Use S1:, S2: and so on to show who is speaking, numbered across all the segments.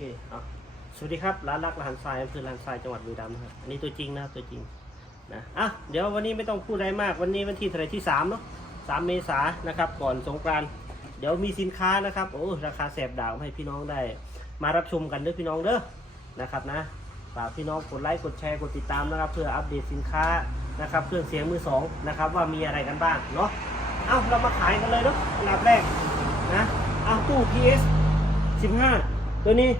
S1: เคสวัสดีครับ ร้านรักร้านทรายอำเภอร้านทรายจังหวัดบุรีรัมย์นะครับอันนี้ตัวจริงนะครับตัวจริงนะอะเดี๋ยววันนี้ไม่ต้องพูดอะไรมาก วันนี้วันที่เท่าไรที่สามเนาะสามเมษายนนะครับ ก่อนสงกรานต์เดี๋ยวมีสินค้านะครับโอ้ราคาแสบดาวให้พี่น้องได้ มารับชมกันเด้อพี่น้องเด้อนะครับนะฝากพี่น้องกดไลค์กดแชร์กดติดตามนะครับ เพื่ออัปเดตสินค้านะครับเครื่องเสียงมือสองนะครับว่ามีอะไรกันบ้างเนาะเอาเรามาขายกันเลยเนาะอันดับแรกนะเอาตู้ PS 15 ตัวนี้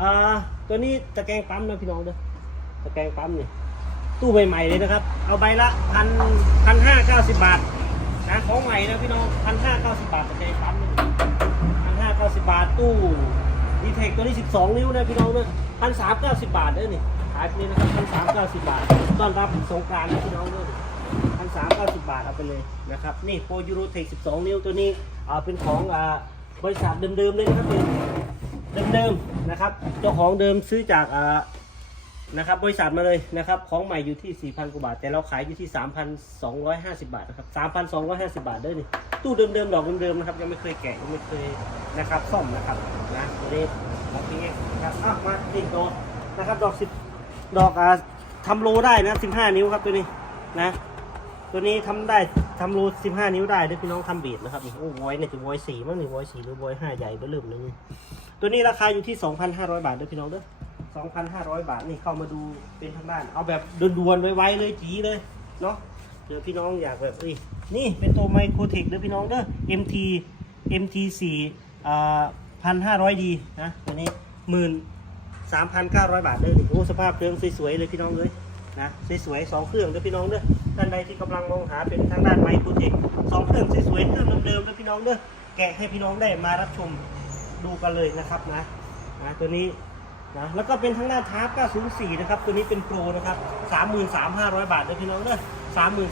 S1: อ่าตัวนี้ตะแกรงปั๊มนะพี่น้องเด้อตะแกรงปั๊มนี่ตู้ใหม่ๆเลยนะครับ เอาใบละพันพันห้าเก้าสิบบาทนะของใหม่นะพี่น้องพันห้าเก้าสิบบาทตะแกรงปั๊มพันห้าเก้าสิบบาทตู้ดีเทคตัวนี้สิบสองนิ้วนะพี่น้องเด้อพันสามเก้าสิบบาทเด้อนี่ขายไปเลยนะครับพันสามเก้าสิบบาทต้อนรับสงกรานต์นะพี่น้องเด้อพันสามเก้าสิบบาทเอาไปเลยนะครับนี่โปรยูโรเทคสิบสองนิ้วตัวนี้อ่าเป็นของอ่าบริษัทเดิมๆเลยนะครับเป็น เดิมๆนะครับ เจ้าของเดิมซื้อจากอ่านะครับบริษัทมาเลยนะครับ ของใหม่อยู่ที่ 4,000 กว่าบาท แต่เราขายอยู่ที่ 3,250 บาทนะครับ 3,250 บาทเด้อนี่ ตู้เดิมๆ ดอกเดิมๆ นะครับ ยังไม่เคยแกะ ยังไม่เคยนะครับซ่อมนะครับ นะตัวนี้โอเคนะครับอะมาอีกดอกนะครับ ดอกสิบดอกอ่าทำโลได้นะ 15 นิ้วครับตัวนี้นะ ตัวนี้ทำได้ทำรูสิบห้านิ้วได้ด้วยพี่น้องทำเบีดนะครับโอ้วอยเนี่ยถึงวอยสี่มั้งหนี่วอยสี่หรือวอยห้าใหญ่เบ้อเริ่มเลยตัวนี้ราคาอยู่ที่สองพันห้าร้อยบาทด้วยพี่น้องเด้อสองพันห้าร้อยบาทนี่เข้ามาดูเป็นทางด้าน เอาแบบด่วนๆไวๆเลยจีเลยเนาะเดี๋ยวพี่น้องอยากแบบเอ้นี่เป็นตัวไมโครเทคเด้อพี่น้องเด้อ MT MT สี่อ่าพันห้าร้อยดีนะตัวนี้หมื่นสามพันเก้าร้อยบาทเด้อโอ้สภาพเครื่องสวยๆเลยพี่น้องเลย นะสวยๆสองเครื่องเด้อพี่น้องเด้อท่านใดที่กำลังมองหาเป็นทางด้านไมโครเทคสองเครื่องสวยๆเครื่องเดิมๆเด้อพี่น้องเด้อแกะให้พี่น้องได้มารับชมดูกันเลยนะครับนะนะตัวนี้นะแล้วก็เป็นทางด้านทาร์ป904 นะครับ ตัวนี้เป็นโปรนะครับ 33,500 บาทเด้อพี่น้องเด้อ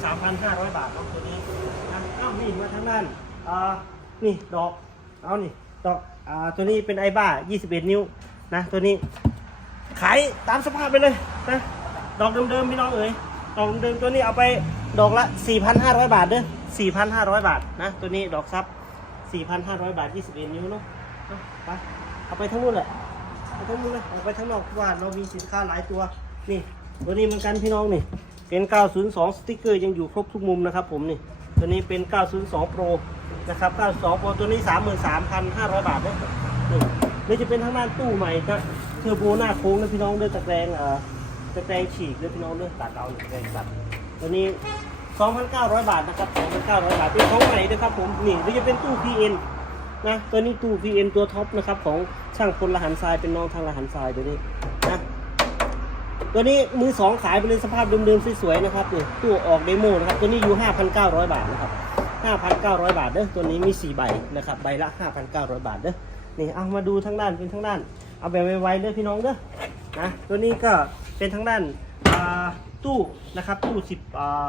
S1: 33,500 บาทเนาะตัวนี้นะอ้าวนี่มาทางด้านอ่านี่ดอกเอานี่ดอกอ่าตัวนี้เป็นไอบ้า 21 นิ้วนะตัวนี้ขายตามสภาพไปเลยนะ ดอกเดิมๆพี่น้องเอ๋ยดอกเดิมๆตัวนี้เอาไปดอกละ 4,500 บาทเด้อ4,500 บาทนะ ตัวนี้ดอกซับ 4,500 บาท 21 นิ้วเนาะเอาไปเอาไปทั้งนู้นแหละเอาทั้งนู้นเลยเอาไปทั้งนอกเพราะว่าเรามีสินค้าหลายตัวนี่ตัวนี้เหมือนกันพี่น้องนี่เป็น 902 สติ๊กเกอร์ยังอยู่ครบทุกมุมนะครับผมนี่ตัวนี้เป็น 902 Pro นะครับ 902 Pro ตัวนี้ 33,500 บาทเด้อนี่จะเป็นทางด้านตู้ใหม่ก็เทอร์โบหน้าโค้งนะพี่น้องด้วยตะแกรงอ่อ ตะแกรงฉีกด้วยพี่น้องด้วยตัดเอาตะแกรงตัดตัวนี้ 2,900 บาทนะครับ 2,900 บาทเป็นของใหม่ด้วยครับผมนี่หรือจะเป็นตู้ PN นะตัวนี้ตู้ PN ตัวท็อปนะครับของช่างพลรหันทรายเป็นน้องทางรหันทรายตัวนี้นะตัวนี้มือสองขายไปเลยสภาพเดิมๆสวยๆนะครับนี่ตู้ออกเดโมนะครับตัวนี้อยู่ 5,900 บาทนะครับ 5,900 บาทเด้อตัวนี้มี 4 ใบนะครับใบละ 5,900 บาทเด้อนี่เอามาดูทางด้านเป็นทางด้าน เอาแบบไวๆเด้อพี่น้องเด้อนะตัวนี้ก็ เป็นทางด้านอ่าตู้นะครับตู้สิบอ่า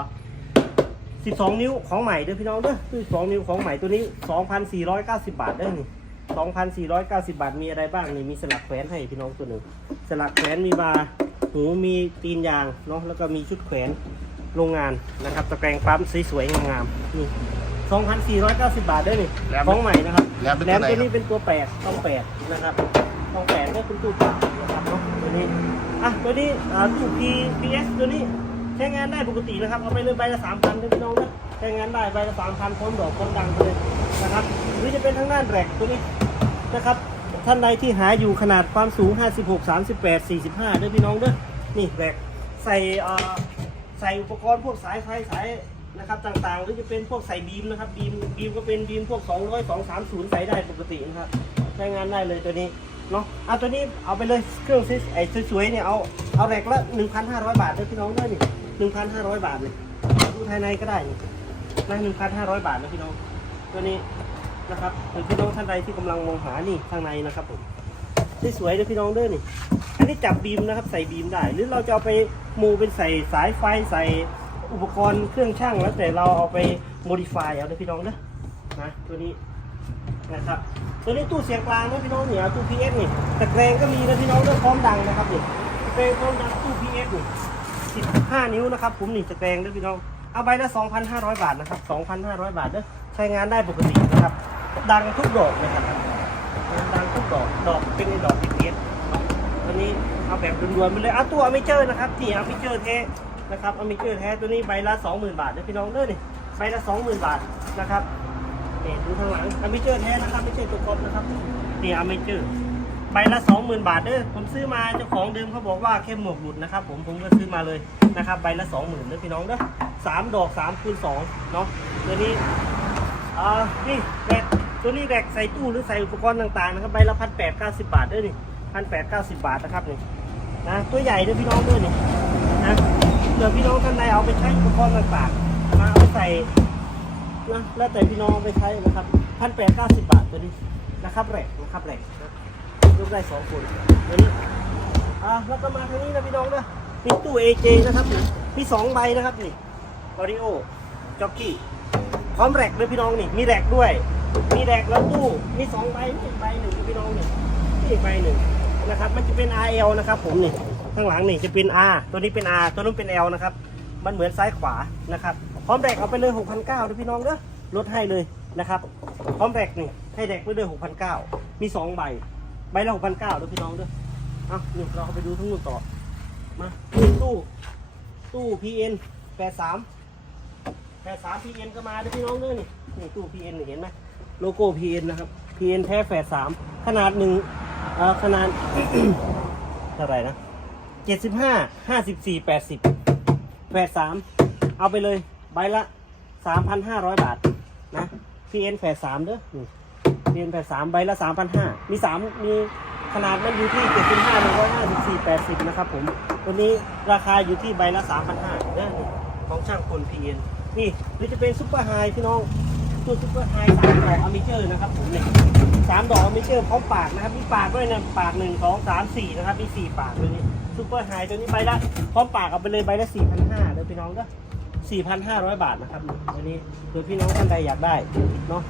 S1: สิบสองนิ้วของใหม่เด้อพี่น้องเด้อตู้สองนิ้วของใหม่ตัวนี้สองพันสี่ร้อยเก้าสิบบาทเด้อนี่สองพันสี่ร้อยเก้าสิบบาทมีอะไรบ้างนี่มีสลักแขวนให้พี่น้องตัวหนึ่งสลักแขวนมีบาร์หูมีตีนยางเนาะแล้วก็มีชุดแขวนโรงงานนะครับตะแกรงปั๊มสวยๆงามๆนี่สองพันสี่ร้อยเก้าสิบบาทเด้อนี่
S2: แหลม
S1: ของใหม่นะครับ
S2: แหลมเป็น
S1: แหล
S2: ตัว
S1: ม
S2: ไหน
S1: ตัว
S2: ครั
S1: นี้
S2: บ
S1: เป็นตัวแปดต้องแปดนะครับต้องแปดก็เป็นตู้ปากนะครับเนาะตัวนี้ อะตัวนี้อ่าตู้ P PS ตัวนี้ใช้งานได้ปกตินะครับ เอาไปเลยใบละสามพันพี่น้องนะใช้งานได้ใบละสามพันพร้อมดอกพร้อมดังไปเลยนะครับหรือจะเป็นทางด้านแรกตัวนี้นะครับ ท่านใดที่หาอยู่ขนาดความสูง 56 38 45เด้อพี่น้องเด้อนี่แรกใส่อ่าใส่อุปกรณ์พวกสายไฟสายนะครับต่างๆ หรือจะเป็นพวกใส่บีมนะครับบีมบีมก็เป็นบีมพวก 200 230 ใส่ได้ปกตินะครับใช้งานได้เลยตัวนี้ เนาะเอาตัวนี้เอาไปเลยเครื่องไอ้สวยๆเนี่ยเอาเอาแรกละ1,500 บาทเลยพี่น้องด้วยนี่1,500 บาทเลยดูภายในก็ได้นี่นะ1,500 บาทนะพี่น้องตัวนี้นะครับหรือพี่น้องท่านใดที่กำลังมองหานี่ข้างในนะครับผมสวยๆเลยพี่น้องเด้อนี่อันนี้จับบีมนะครับใส่บีมได้ หรือเราจะเอาไปมูเป็นใส่สายไฟใส่อุปกรณ์เครื่องช่างแล้วแต่เราเอาไปโมดิฟายเอาเลยพี่น้องเด้อนะตัวนี้ นะครับ ตัวนี้ตู้เสียงกลางนะพี่น้องเนี่ยตู้ PS นี่ตะแกรงก็มีนะพี่น้องด้วยพร้อมดังนะครับนี่ตะแกรงพร้อมดังตู้ PS นี่15 นิ้วนะครับผมนี่ตะแกรงด้วยพี่น้องเอาใบละ 2,500 บาทนะครับ 2,500 บาทเด้อใช้งานได้ปกตินะครับ ดังทุกดอกนะครับดังทุกดอกดอกเป็นไอ้ดอกเล็กๆเนาะตัวนี้เอาแบบรวมๆไปเลยเอาตัวอเมเจอร์นะครับนี่อเมเจอร์แท้นะครับอเมเจอร์แท้ตัวนี้ใบละ 20,000 บาทนะพี่น้องเด้อนี่ใบละ 20,000 บาทนะครับ นี่ดูข้างหลังอเมเจอร์แท้นะครับไม่ใช่ตัวกอบนะครับนี่อเมเจอร์ใบละ20,000บาทเด้อผมซื้อมาเจ้าของเดิมเขาบอกว่าแค่หมวกหลุดนะครับผมผมก็ซื้อมาเลยนะครับใบละ20,000เด้อพี่น้องเด้อสามดอก3คูณ2เนาะตัวนี้อ่านี่แบกตัวนี้แบกใส่ตู้หรือใส่อุปกรณ์ต่างๆนะครับใบละพันแปดเก้าสิบบาทเด้วยนี่พันแปดเก้าสิบบาทนะครับนี่นะตัวใหญ่เด้วยพี่น้องเด้วยนี่นะเผื่อพี่น้องท่านใดเอาไปใช้อุปกรณ์ต่างๆมาเอาใส่ นะแล้วแต่พี่น้องไปใช้นะครับพันแปดเก้าสิบบาทตัวนี้นะครับแรกนะครับแรกนะยกได้สองคนตัวนี้อ่าแล้วก็มาทางนี้นะพี่น้องนะมีตู้ AJ นะครับนี่มีสองใบนะครับนี่ออริโอจ็อกกี้พร้อมแรกด้วยพี่น้องนี่มีแรกด้วย มีแรกแล้วตู้มีสองใบนี่ใบหนึ่งพี่น้องนี่นี่ใบหนึ่งนะครับมันจะเป็น RL นะครับผมนี่ข้างหลังนี่จะเป็น R ตัวนี้เป็น R ตัวนู้นเป็น L นะครับมันเหมือนซ้ายขวานะครับ ร้อมแรกเอาไปเลย6,900 ด้วยพี่น้องเด้อลดให้เลยนะครับพร้อมแรกนี่ให้แรกไปเลย6,900มีสองใบใบละ6,900ด้วยพี่น้องเด้อเอานี่เราเอาไปดูทั้งหมดต่อมาตู้ตู้ PN 83แปดสาม PN ก็มาด้วยพี่น้องด้วยนี่นี่ตู้ PN นี่เห็นไหมโลโก้ PN นะครับ PN แท้แปดสามขนาดหนึ่งเอ่อขนาด เท่าไหร่นะเจ็ดสิบห้าห้าสิบสี่แปดสิบแปดสามเอาไปเลย ใบละสามพันห้าร้อยบาทนะ PN แปดสามเด้อนี่ PN แปดสามใบละสามพันห้ามีสามมีขนาดมันอยู่ที่เจ็ดสิบห้าหนึ่งร้อยห้าสิบสี่แปดสิบนะครับผมตัวนี้ราคาอยู่ที่ใบละสามพันห้าเด้อนี่ของช่างคน PN นี่หรือจะเป็นซุปเปอร์ไฮพี่น้องตัวซุปเปอร์ไฮสามดอกอเมเจอร์นะครับผมเนี่ยสามดอกอเมเจอร์พร้อมปากนะครับมีปากด้วยนะปากหนึ่งสองสามสี่นะครับมีสี่ปากตัวนี้ซุปเปอร์ไฮตัวนี้ใบละพร้อมปากเอาไปเลยใบละสี่พันห้าเลยพี่น้องก็ สี่พันห้าร้อยบาทนะครับตัวนี้เผื่อพี่น้องท่านใดอยากได้เนาะ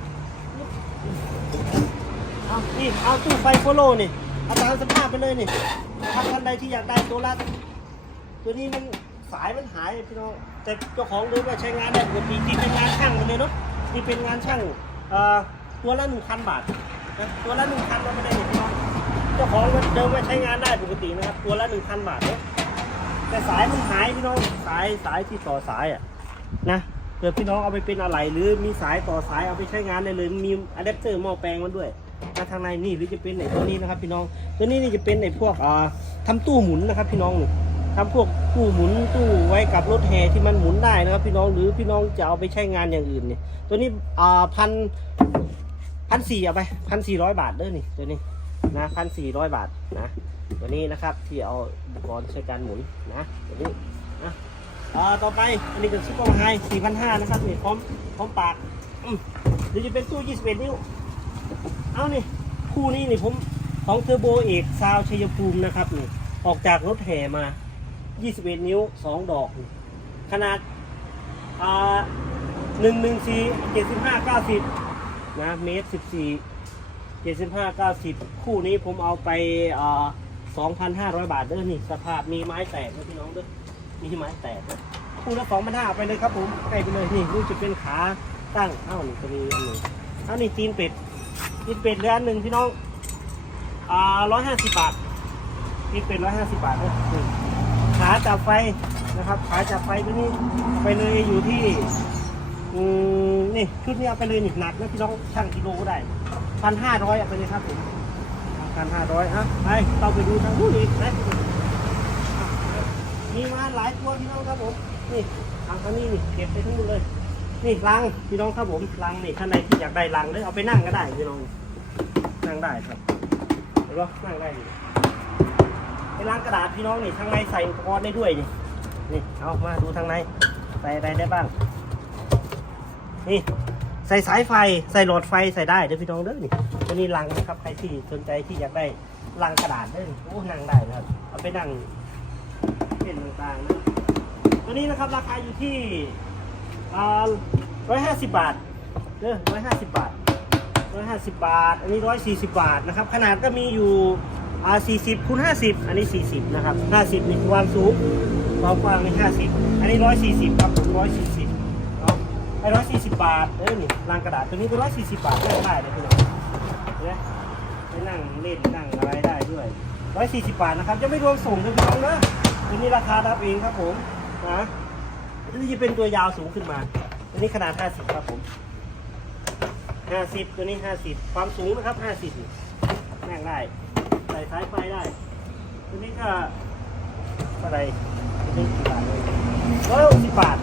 S1: เอานี่เอาตู้ไฟโฟโลนี่เอาตามสภาพไปเลยนี่ถ้าท่านใดที่อยากได้ตัวละตัวนี้มันสายมันหายพี่น้องแต่เจ้าของเดิมว่าใช้งานได้ปกติที่เป็นงานช่างเลยเนาะนี่เป็นงานช่างตัวละหนึ่งพันบาทตัวละหนึ่งพันเราไม่ได้เนี่ยพี่น้องเจ้าของเดิมว่าใช้งานได้ปกตินะครับ ตัวละหนึ่งพันบาทเนาะ แต่สายมันหายพี่น้องสายสายที่ต่อสายอะนะเผื่อพี่น้องเอาไปเป็นอะไรหรือมีสายต่อสายเอะไปใช้งานได้เลยมีอะแดปเตอร์หม้อแปลงมันด้วยนะทางในนี่หรือจะเป็นไหนตัวนี้นะครับ พี่น้องตัวนี้นี่จะเป็นไอ้พวกอ่าทำตู้หมุนนะครับ พี่น้องนี่ทำพวกตู้หมุนตู้ไว้กับรถแห่ที่มันหมุนได้นะครับ พี่น้องหรือพี่น้องจะเอาไปใช้งานอย่างอื่นเนี่ยตัวนี้อ่าพันพันสี่เอาไปพันสี่ร้อยบาทเด้อนี่ตัวนี้นะพันสี่ร้อยบาทนะ ตัวนี้นะครับที่เอาอุปกรณ์ใช้การหมุนนะตัวนี้นะต่อไปอันนี้เป็นซุปเปอร์ไฮสี่พันห้านะครับนี่พร้อมพร้อมปากอืมหรือจะเป็นตู้ยี่สิบเอ็ดนิ้ว เอานี่คู่นี้นี่ผมของเทอร์โบเอกซาวชัยภูมินะครับนี่ออกจากรถแห่มา 21 นิ้ว 2 ดอก ขนาดอ่าหนึ่งหนึ่งสี่เจ็ดสิบห้าเก้าสิบนะเมตรสิบสี่เจ็ดสิบห้าเก้าสิบคู่นี้ผมเอาไปอ่า สองพันห้าร้อยบาทเด้อนี่สภาพมีไม้แตกนะพี่น้องเด้อมีไม้แตกนะคู่ละสองพันห้าไปเลยครับผมให้ไปเลยนี่นี่จะเป็นขาตั้งเอ้านี่จะมีอันหนึ่งเอ้านี่ตีนเป็ดตีนเป็ดเหลืออันหนึ่งพี่น้องอ่าร้อยห้าสิบบาทตีนเป็ดร้อยห้าสิบบาทเด้อนี่ขาจับไฟนะครับ ขาจับไฟตัวนี้ไปเลยอยู่ที่อืมนี่ชุดนี้เอาไปเลยนี่หนักนะพี่น้องช่างกิโลก็ได้พันห้าร้อยเอาไปเลยครับผม พันห้าร้อยอะไปเราไปดูทางนู้อีกนะมีมาหลายตัวพี่น้องครับผม นี่ทางทางนี้นี่เก็บไปทั้งหมดเลย นี่ลังพี่น้องครับผมลังนี่ท่านใดที่อยากได้ลังเลยเอาไปนั่งก็ได้พี่น้อง นั่งได้ครับเห็นปะนั่งได้อยู่ไปล้างกระดาษพี่น้องนี่ข้างในใส่อุปกรณ์ได้ด้วยนี่ นี่เอามาดูทางในใส่อะไรได้บ้าง นี่ ใส่สายไฟใส่หลอดไฟใส่ได้เด้อพี่น้องเด้อนี่ตัวนี้ลังนะครับใครที่สนใจที่อยากได้ลังกระดาษเด้อนี่โอ้นั่งได้นะครับเอาไปนั่งเล่นต่างๆนะตัวนี้นะครับราคาอยู่ที่ร้อยห้าสิบบาทเด้อร้อยห้าสิบบาทร้อยห้าสิบบาท อันนี้ร้อยสี่สิบบาทนะครับขนาดก็มีอยู่อ่า40คูณ50อันนี้40นะครับ50นี่ความสูงความกว้างนี่50อันนี้140ครับผม140 เนาะไอ้140บบาทเออนี่รางกระดาษตัวนี้ก็140บาทได้ได้เลยพี่น้องเห็นไหมนั่งเล่นนั่งอะไรได้ด้วยร้อยสี่สิบบาทนะครับจะไม่รวมส่งนะพี่น้องนะตัวนี้ราคารับเองครับผมนะอันนี้จะเป็นตัวยาวสูงขึ้นมาอันนี้ขนาดห้าสิบครับผมห้าสิบตัวนี้ห้าสิบความสูงนะครับห้าสิบนั่งได้ใส่สายไฟได้ตัวนี้ก็อะไรตัวนี้กี่บาทเลยร้อยหกสิบบาท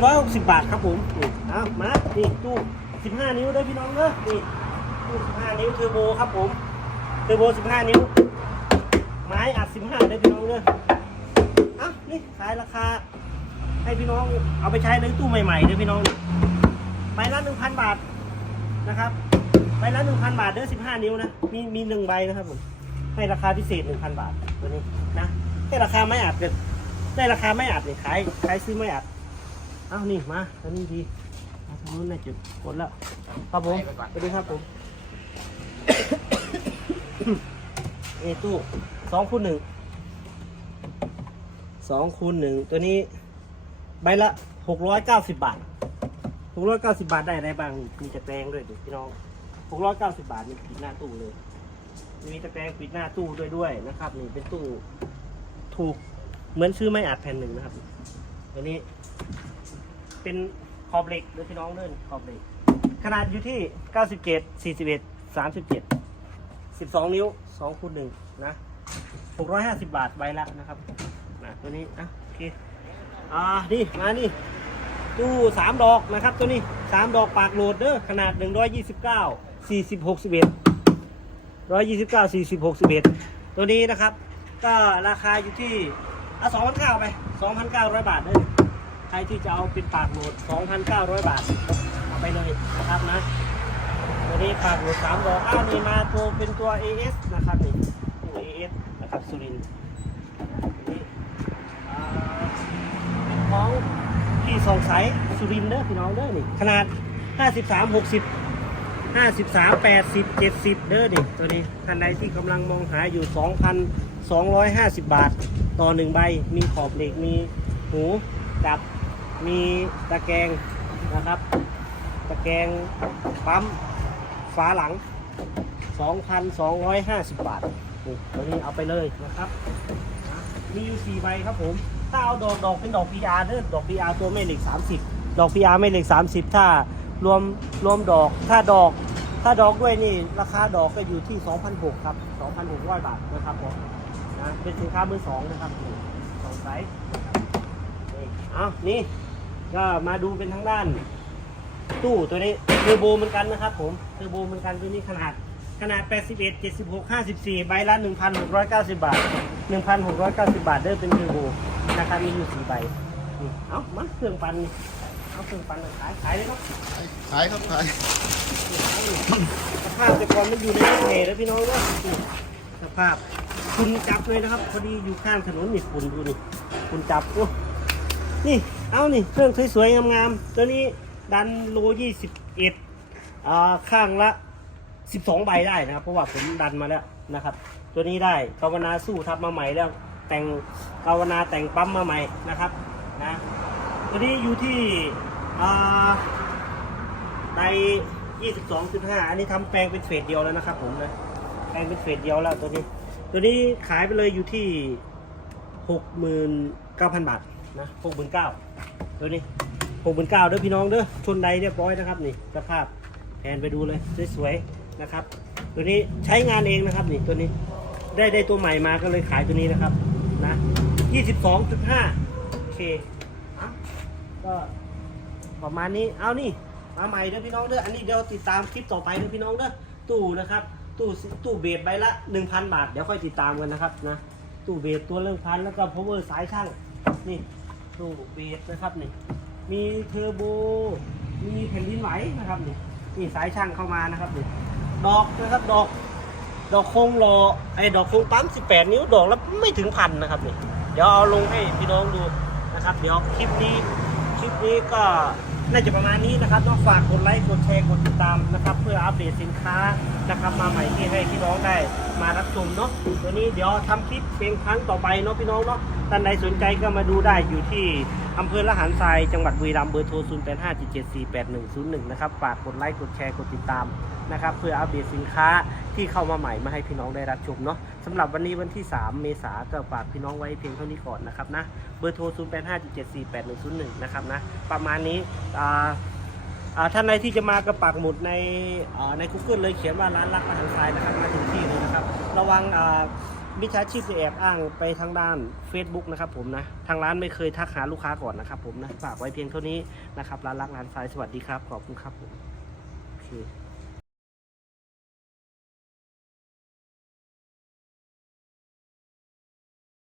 S1: หนึ่งร้อยหกสิบบาทครับผมนี่เอามานี่ตู้สิบห้านิ้วด้อพี่น้องเด้อนี่ตู้สิบห้านิ้วเทอร์โบครับผมเทอร์โบสิบห้านิ้ว ไม้อัดสิบห้าเด้พี่น้องเด้อเอ้านี่ขายราคา ให้พี่น้องเอาไปใช้ในตู้ใหม่ๆเด้อพี่น้องใบละหนึ่งพันบาทนะครับใบละหนึ่งพันบาทเด้อสิบห้านิ้วนะ มีมีหนึ่งใบนะครับผมให้ราคาพิเศษหนึ่งพันบาทตัวนี้นะให้ราคาไม่อัดเลยได้ราคาไม่อัดเลยขายขายซื้อไม่อัด อ้านี่มาตัวนี้ดีมาทางนู้นน่าจุดกดแล้ว ครับผมสวัสดีครับผมเอตู้สองคูณหนึ่งสองคูณหนึ่งตัวนี้ใบละหกร้อยเก้าสิบบาทหกร้อยเก้าสิบาทได้อะไรบ้างมีตะแกรงด้วยดูพี่น้องหกร้อยเก้าสิบาทนี่ปิดหน้าตู้เลย มีตะแกรงปิดหน้าตู้ด้วยด้วยนะครับนี่เป็นตู้ถูกเหมือนซื้อไม้อัดแผ่นหนึ่งนะครับ ตัวนี้ เป็นขอบเหล็กด้วยพี่น้องเล่นขอบเหล็ก ขนาดอยู่ที่ 97 41 37 12 นิ้ว2คูณ1นะ650 บาทใบละนะครับนะตัวนี้อะโอเคอ่านี่มานี่ตู้สามดอกนะครับ ตัวนี้สามดอกปากโหลดเด้อขนาด129 40 61ร้อยยี่สิบเก้าสี่สิบหกสิบเอ็ดตัวนี้นะครับ ก็ราคาอยู่ที่อะสองพันเก้าไปสองพันเก้าร้อยบาทเลย ใครที่จะเอาเป็นปากโหลดสองพันเก้าร้อยบาทเอาไปเลยนะครับนะ ตัวนี้ปากโหลดสามดอกอ้าวนี่มาตัวเป็นตัว AS นะครับนี่ตัว AS นะครับสุรินนี่อ่าของพี่สองสายสุรินเด้อพี่น้องเด้อนี่ ขนาด 53 60ห้าสิบสามแปดสิบเจ็ดสิบเด้อดิตัวนี้ท่านใดที่กำลังมองหาอยู่สองพันสองร้อยห้าสิบบาท ต่อหนึ่งใบมีขอบเหล็กมีหูจับ มีตะแกรงนะครับ ตะแกรงปั๊มฝาหลัง 2,250 บาทนี่ตัวนี้เอาไปเลยนะครับ มีอยู่สี่ใบครับผม ถ้าเอาดอกดอกเป็นดอก PR เด้อดอก PR ตัวแม่เหล็ก 30 ดอก PR แม่เหล็ก 30 ถ้ารวมรวมดอกถ้าดอก ถ้าดอกด้วยนี่ราคาดอกก็อยู่ที่ 2,600ครับ 2,600 บาทนะครับผมนะเป็นสินค้ามือสองนะครับสองไซส์นะครับนี่เอานี่ ก็มาดูเป็นทางด้าน ตู้ตัวนี้เทอร์โบเหมือนกันนะครับผมเทอร์โบเหมือนกันตัวนี้ขนาดขนาด 81 76 54 ใบละ 1,690 บาท 1,690 บาทเด้อเป็นเทอร์โบนะครับมีอยู่4ใบนี่เอามาเครื่องปั่นนี่เอาเครื่องปั่นมาขายขายเลยเนาะ
S2: ขายครับขาย
S1: สภาพแต่ก่อนมันอยู่ในรถเมล์แล้วพี่น้องว่าสภาพคุณจับเลยนะครับพอดีอยู่ข้างถนนนี่คุณดูนี่คุณจับโอ้นี่ เอานี่เครื่องสวยๆงามๆตัวนี้ดันโลยี่สิบเอ็ดอ่าข้างละสิบสองใบได้นะครับ เพราะว่าผมดันมาแล้วนะครับ ตัวนี้ได้กาวนาสู้ทับมาใหม่แล้วแต่งกาวนาแต่งปั๊มมาใหม่นะครับนะตัวนี้อยู่ที่อ่าใน22.5อันนี้ทำแปลงเป็นเฟสเดียวแล้วนะครับ ผมนะแปลงเป็นเฟสเดียวแล้วตัวนี้ ตัวนี้ขายไปเลยอยู่ที่69,000บาทนะ 69,000ตัวนี้69,000เด้อพี่น้องเด้อชนใดเรียบร้อยนะครับนี่สภาพแผนไปดูเลยสวยๆนะครับ ตัวนี้ใช้งานเองนะครับนี่ตัวนี้ได้ได้ตัวใหม่มาก็เลยขายตัวนี้นะครับนะ22.5โอเคอะก็ประมาณนี้เอานี่มาใหม่เด้อพี่น้องเด้ออันนี้เดี๋ยวติดตามคลิปต่อไปเด้อพี่น้องเด้อตู้นะครับตู้ตู้เบสใบละ1,000บาทเดี๋ยวค่อยติดตามกันนะครับนะตู้เบสตัวเรื่องพันแล้วก็ power สายช่างนี่ ตู้เบสนะครับนี่มีเทอร์โบ มีแผ่นดินไหวนะครับนี่นี่สายช่างเข้ามานะครับนี่ดอกนะครับดอก ดอกโคงรอไอ้ดอกโคงปั๊ม 18 นิ้วดอกแล้วไม่ถึงพันนะครับนี่เดี๋ยวเอาลงให้พี่น้องดูนะครับ เดี๋ยวคลิปนี้คลิปนี้ก็ น่าจะประมาณนี้นะครับต้องฝากกดไลค์กดแชร์กดติดตามนะครับ เพื่ออัปเดตสินค้านะครับมาใหม่ที่ให้พี่น้องได้มารับชมเนาะตัวนี้เดี๋ยวทำคลิปเป็นครั้งต่อไปเนาะพี่น้องเนาะท่านใดสนใจก็มาดูได้อยู่ที่อำเภอละหานทรายจังหวัดบุรีรัมย์เบอร์โทร 0 8 5 7 7 4 8 1 0 1 นะครับฝากกดไลค์กดแชร์กดติดตาม นะครับเพื่ออัปเดตสินค้าที่เข้ามาใหม่มาให้พี่น้องได้รับชมเนาะสำหรับวันนี้วันที่ 3 เมษาก็ฝากพี่น้องไว้เพียงเท่านี้ก่อนนะครับนะเบอร์โทร 0 8 5 7 7 4 8 1 0 1 นะครับนะประมาณนี้ท่านใดที่จะมากระปักหมุดในใน Google เลยเขียนว่าร้านรักอาหารทรายนะครับมาถึงที่เลยนะครับ ระวังมิจฉาชีพจะแอบอ้างไปทางด้าน Facebook นะครับผมนะทางร้านไม่เคยทักหาลูกค้าก่อนนะครับผมนะฝากไว้เพียงเท่านี้นะครับร้านรักอาหารทรายสวัสดีครับขอบคุณครับผมโอเค